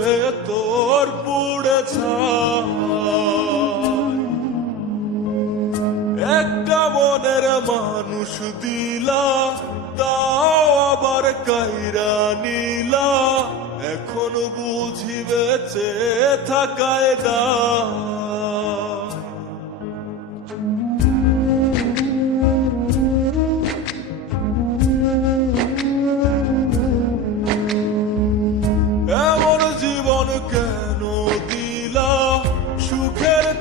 ভেতর পুড়েছা একটা মনের মানুষ দিলা, তাও আবার কাইরা নিলা। এখন বুঝিবে বেঁচে থাকায় দা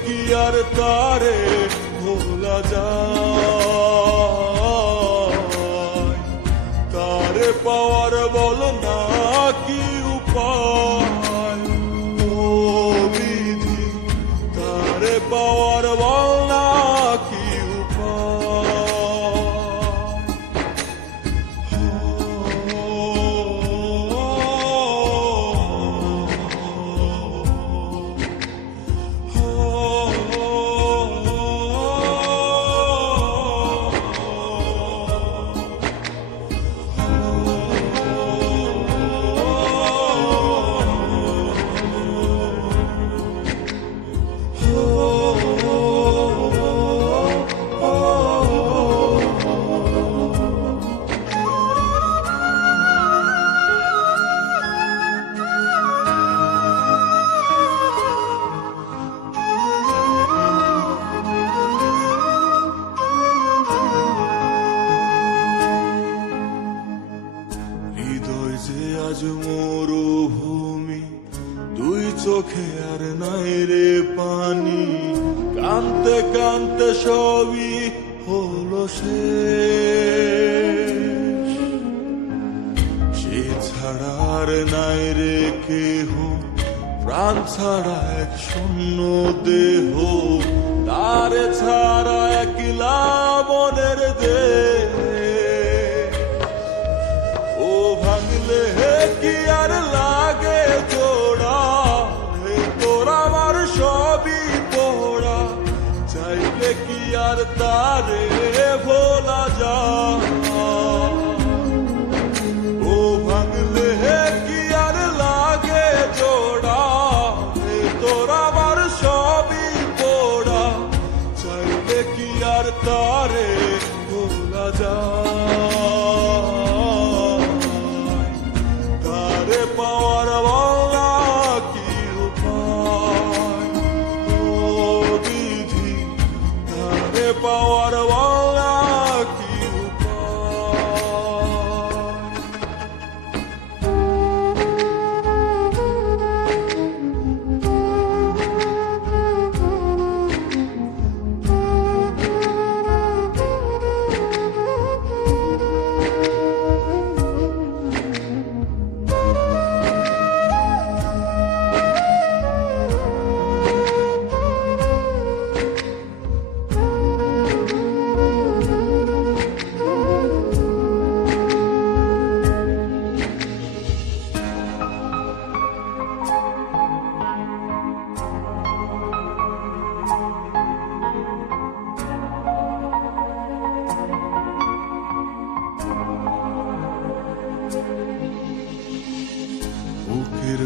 কি আর তারে ভোলা যায়? তারে পাওয়ার চোখে আর নাই রে পানি। কানতে কানতে সবই হলো সে ছাড়া আর নাই রে কেহ। প্রাণ ছাড়া এক শূন্য দেহ। তারে ছাড়া একলা মনের দেহ। ও ভাঙলে হে কি আর তারে ভোলা যায়।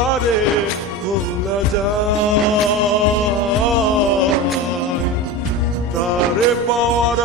তারে ভোলা যায় তারে পাওয়ার